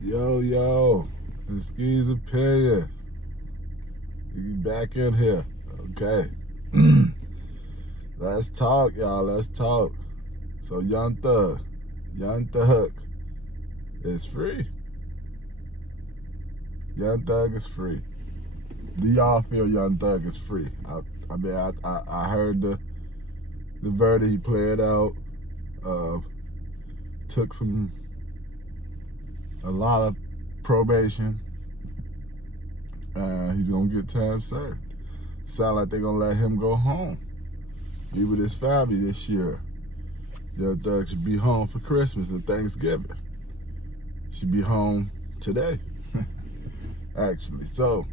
Yo, excuse opinion. You back in here. Okay. Let's talk, y'all. Let's talk. So Young Thug is free. Young Thug is free. Do y'all feel Young Thug is free? I heard the verdict he played out. Took a lot of probation. He's gonna get time served. Sound like they're gonna let him go home. Be with his family this year. Young Thug should be home for Christmas and Thanksgiving. Should be home today, actually. So,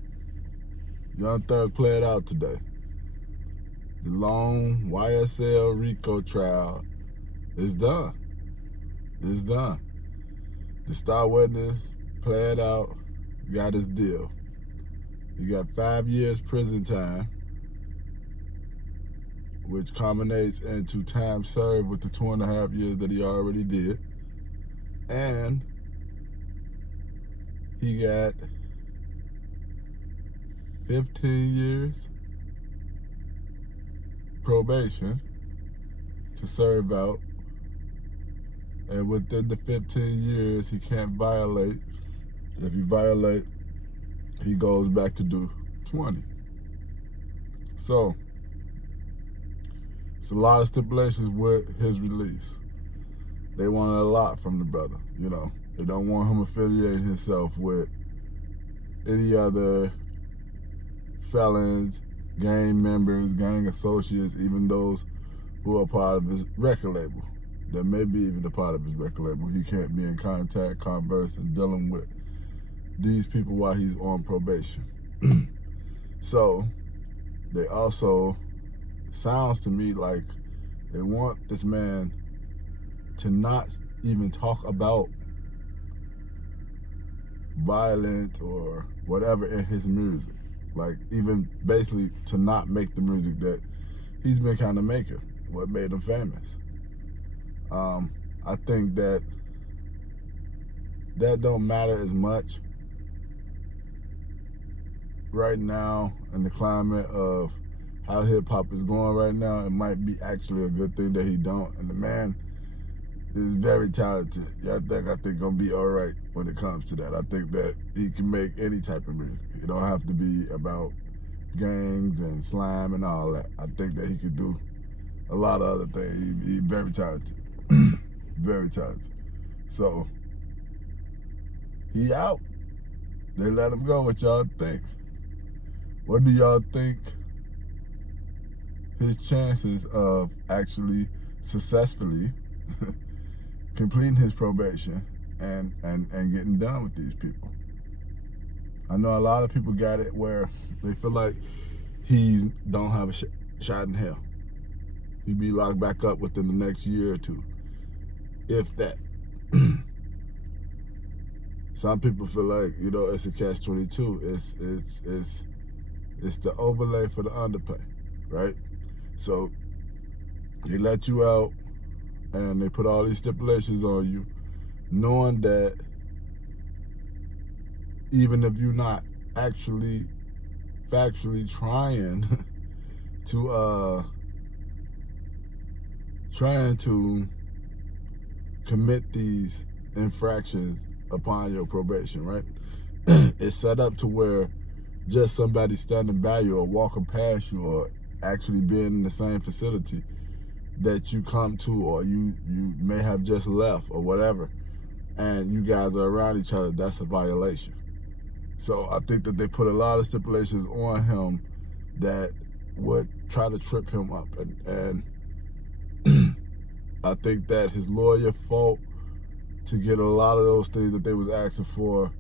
Young Thug played out today. The long YSL Rico trial is done. It's done. The star witness played out, got his deal. He got 5 years prison time, which culminates into time served with the 2.5 years that he already did. And he got 15 years probation to serve out. And within the 15 years, he can't violate. If he violate, he goes back to do 20. So, it's a lot of stipulations with his release. They wanted a lot from the brother, you know. They don't want him affiliating himself with any other felons, gang members, gang associates, even those who are part of his record label. That may be even a part of his record label. He can't be in contact, converse, and dealing with these people while he's on probation. So, they also, sounds to me like they want this man to not even talk about violence or whatever in his music. Like, even basically to not make the music that he's been kind of making, what made him famous. I think that don't matter as much right now in the climate of how hip-hop is going right now. It might be actually a good thing that he don't. And the man is very talented. Yeah, I think gonna be all right when it comes to that. I think that he can make any type of music. It don't have to be about gangs and slime and all that. I think that he could do a lot of other things. He's very talented. Very talented. So, he out. They let him go. What y'all think? What do y'all think his chances of actually successfully completing his probation and getting done with these people? I know a lot of people got it where they feel like he don't have a shot in hell. He'd be locked back up within the next year or two, if that. Some people feel like, you know, it's a catch-22. It's the overlay for the underpay, right? So they let you out and they put all these stipulations on you, knowing that even if you're not actually factually trying to commit these infractions upon your probation, right? It's set up to where just somebody standing by you or walking past you or actually being in the same facility that you come to, or you may have just left or whatever, and you guys are around each other, that's a violation. So I think that they put a lot of stipulations on him that would try to trip him up. And I think that his lawyer fought to get a lot of those things that they was asking for,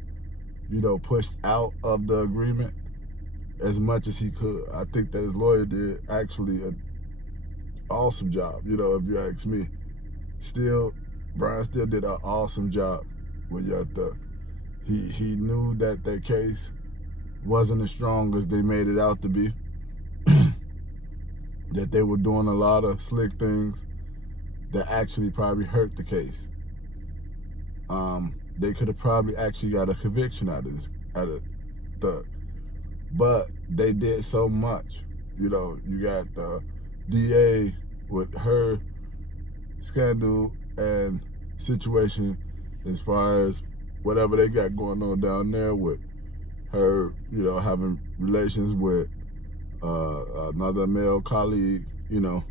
you know, pushed out of the agreement as much as he could. I think that his lawyer did actually an awesome job, you know, if you ask me. Brian still did an awesome job with Young Thug. He knew that their case wasn't as strong as they made it out to be. That they were doing a lot of slick things that actually probably hurt the case. they could have probably actually got a conviction out of Thug. But they did so much. You know, you got the DA with her scandal and situation as far as whatever they got going on down there with her, you know, having relations with another male colleague, you know,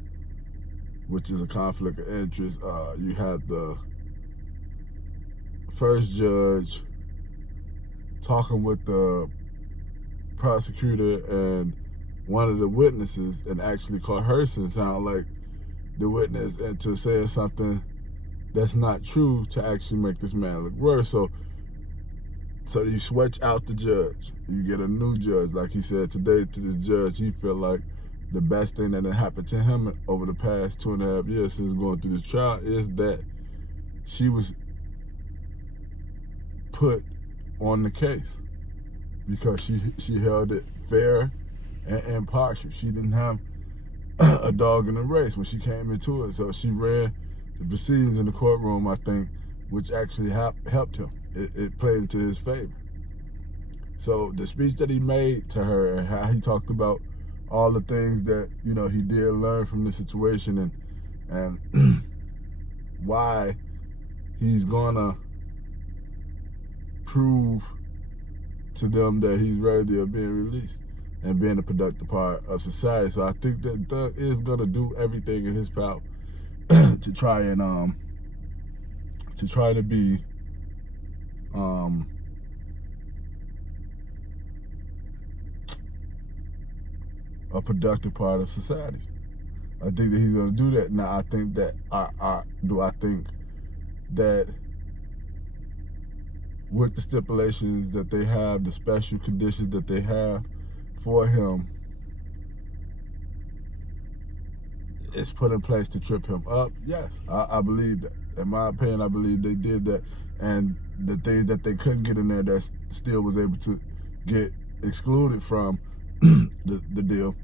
which is a conflict of interest. You had the first judge talking with the prosecutor and one of the witnesses and actually coercing sound like the witness into saying something that's not true to actually make this man look worse. So you switch out the judge. You get a new judge. Like he said today to this judge, he felt like the best thing that had happened to him over the past 2.5 years since going through this trial is that she was put on the case because she held it fair and impartial. She didn't have a dog in the race when she came into it. So she ran the proceedings in the courtroom, I think, which actually helped him. It played into his favor. So the speech that he made to her and how he talked about all the things that, you know, he did learn from the situation and why he's gonna prove to them that he's worthy of being released and being a productive part of society. So I think that Thug is gonna do everything in his power to try to be a productive part of society. I think that he's gonna do that. Now I think that I think that with the stipulations that they have, the special conditions that they have for him, it's put in place to trip him up. Yes, I believe that. In my opinion, I believe they did that. And the things that they couldn't get in there that still was able to get excluded from the deal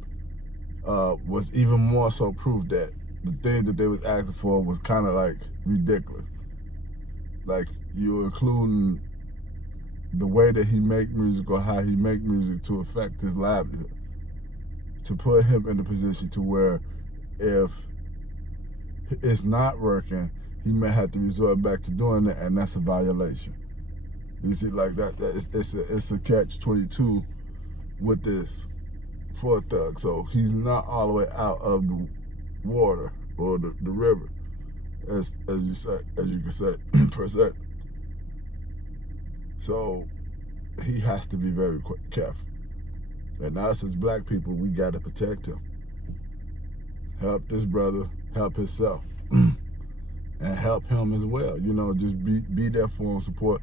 was even more so proof that the thing that they was asking for was kind of like ridiculous. Like you're including the way that he make music or how he make music to affect his livelihood, to put him in a position to where if it's not working, he may have to resort back to doing it, and that's a violation. You see, like that it's a catch-22 with this for Thug. So he's not all the way out of the water or the river, as you can say per se. So he has to be very careful. And us as black people, we got to protect him. Help this brother, help himself, and help him as well. You know, just be there for him, support,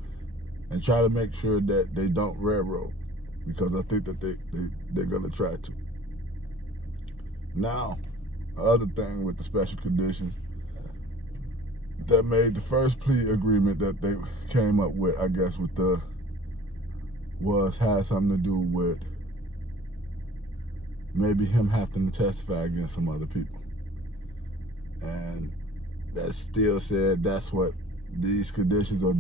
and try to make sure that they don't railroad, because I think that they're gonna try to. Now, the other thing with the special conditions that made the first plea agreement that they came up with, I guess, had something to do with maybe him having to testify against some other people. And that still said that's what these conditions or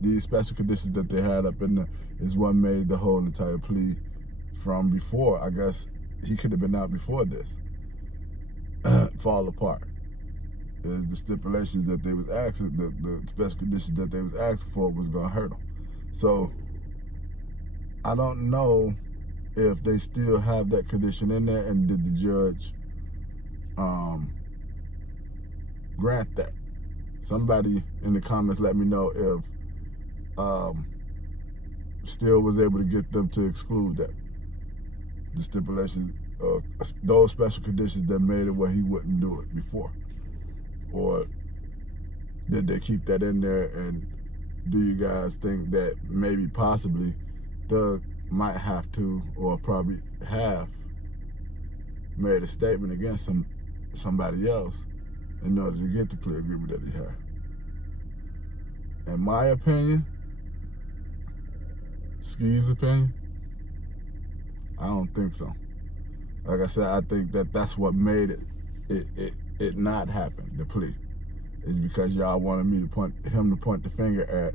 these special conditions that they had up in there is what made the whole entire plea from before. I guess he could have been out before this fall apart. Is the stipulations that they was asking, the special conditions that they was asking for was gonna hurt him. So I don't know if they still have that condition in there, and did the judge grant that? Somebody in the comments let me know if still was able to get them to exclude that, the stipulations, those special conditions that made it where he wouldn't do it before. Or did they keep that in there? And do you guys think that maybe possibly Thug might have to, or probably have, made a statement against somebody else in order to get the plea agreement that he had? In my opinion, Ski's opinion, I don't think so. Like I said, I think that that's what made it not happen, the plea, is because y'all wanted me to point the finger at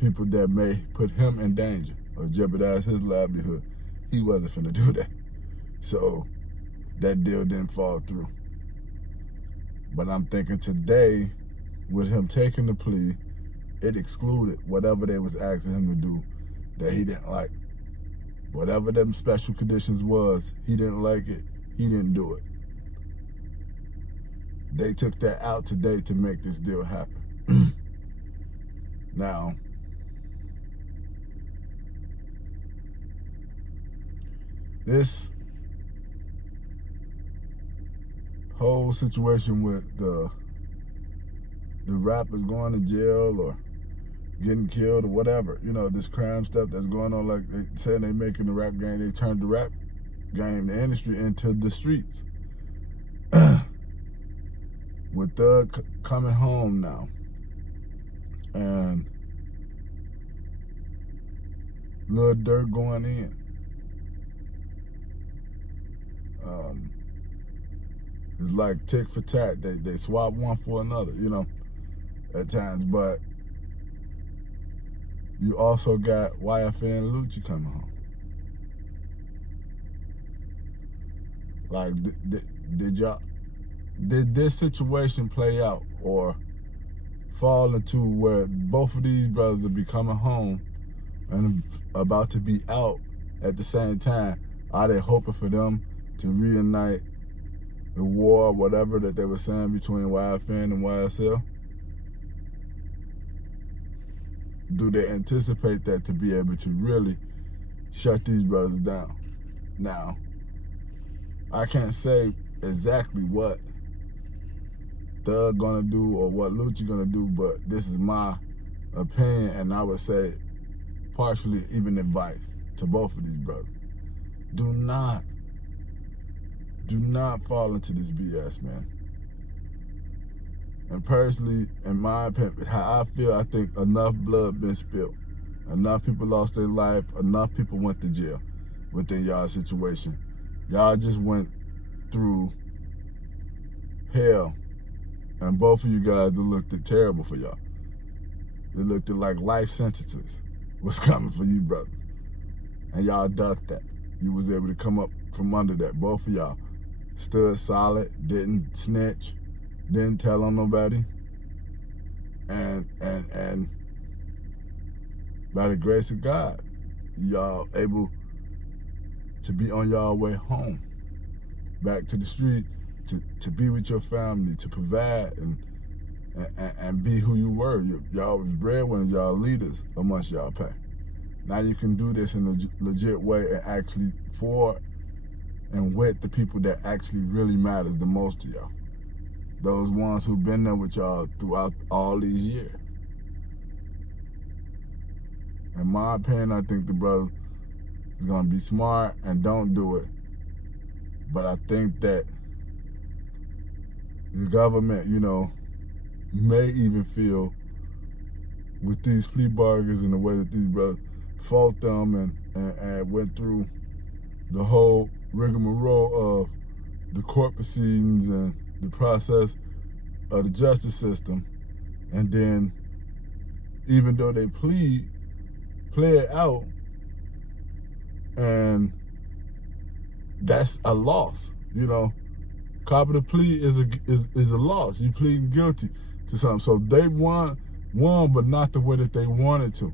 people that may put him in danger or jeopardize his livelihood. He wasn't finna do that. So that deal didn't fall through. But I'm thinking today, with him taking the plea, it excluded whatever they was asking him to do that he didn't like. Whatever them special conditions was, he didn't like it, he didn't do it. They took that out today to make this deal happen. Now, this whole situation with the rappers going to jail or getting killed or whatever, you know, this crime stuff that's going on, like they said they making the rap game, they turned the rap game, the industry, into the streets. With Thug coming home now and Lil Durk going in, it's like tick for tat. They swap one for another, you know, at times. But you also got YFN and Lucci coming home. Like, did this situation play out or fall into where both of these brothers will be coming home and about to be out at the same time? Are they hoping for them to reunite the war, whatever that they were saying between YFN and YSL? Do they anticipate that to be able to really shut these brothers down? Now, I can't say exactly what Thug gonna do or what Lucci gonna do, but this is my opinion, and I would say partially even advice to both of these brothers. Do not fall into this BS, man. And personally, in my opinion, how I feel, I think enough blood been spilled. Enough people lost their life. Enough people went to jail within y'all situation. Y'all just went through hell. And both of you guys, it looked terrible for y'all. It looked like life sentences was coming for you, brother. And y'all ducked that. You was able to come up from under that. Both of y'all stood solid, didn't snitch, didn't tell on nobody. And by the grace of God, y'all able to be on y'all way home, back to the street, to be with your family, to provide and be who you were. Y'all was breadwinners, y'all leaders amongst y'all pay. Now you can do this in a legit way and actually for and with the people that actually really matters the most to y'all. Those ones who've been there with y'all throughout all these years. In my opinion, I think the brother is gonna be smart and don't do it. But I think that the government, you know, may even feel with these plea bargains and the way that these brothers fought them and went through the whole rigmarole of the court proceedings and the process of the justice system. And then, even though they play it out, and that's a loss, you know. Copy the plea is a loss. You pleading guilty to something. So they won, but not the way that they wanted to.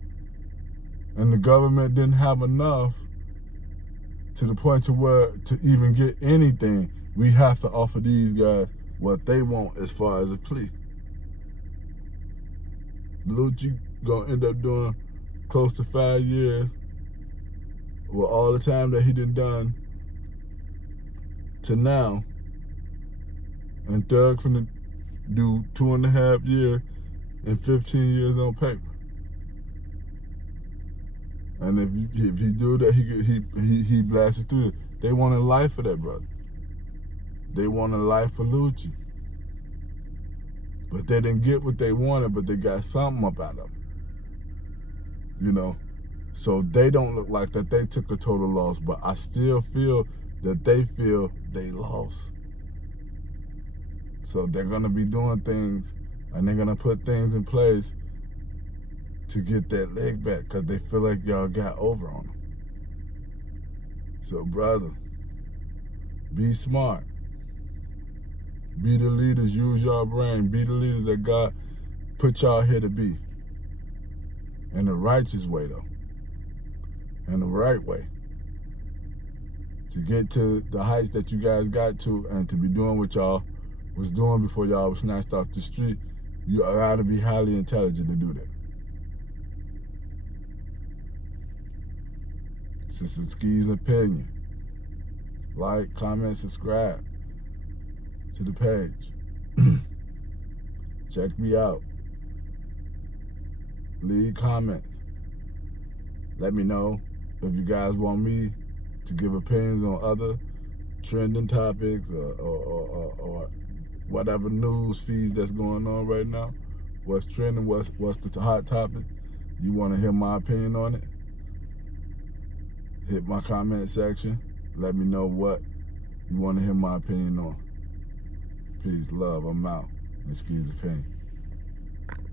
And the government didn't have enough to the point to where to even get anything, we have to offer these guys what they want as far as a plea. Lucci gonna end up doing close to 5 years with all the time that he done to now. And Thug finna do 2.5 years and 15 years on paper. And if he do that, he blasted through it. They wanted life for that brother. They wanted life for Lucci. But they didn't get what they wanted, but they got something up out of it. You know? So they don't look like that they took a total loss, but I still feel that they feel they lost. So they're gonna be doing things, and they're gonna put things in place to get that leg back because they feel like y'all got over on them. So, brother, be smart. Be the leaders. Use your brain. Be the leaders that God put y'all here to be. In the righteous way, though. In the right way. To get to the heights that you guys got to and to be doing what y'all was doing before y'all was snatched off the street, you gotta be highly intelligent to do that. Sister Ski's opinion. Like, comment, subscribe to the page. Check me out. Leave comments. Let me know if you guys want me to give opinions on other trending topics or whatever news feeds that's going on right now. What's trending, what's the hot topic. You want to hear my opinion on it? Hit my comment section. Let me know what you want to hear my opinion on. Peace, love, I'm out. And Ski's opinion.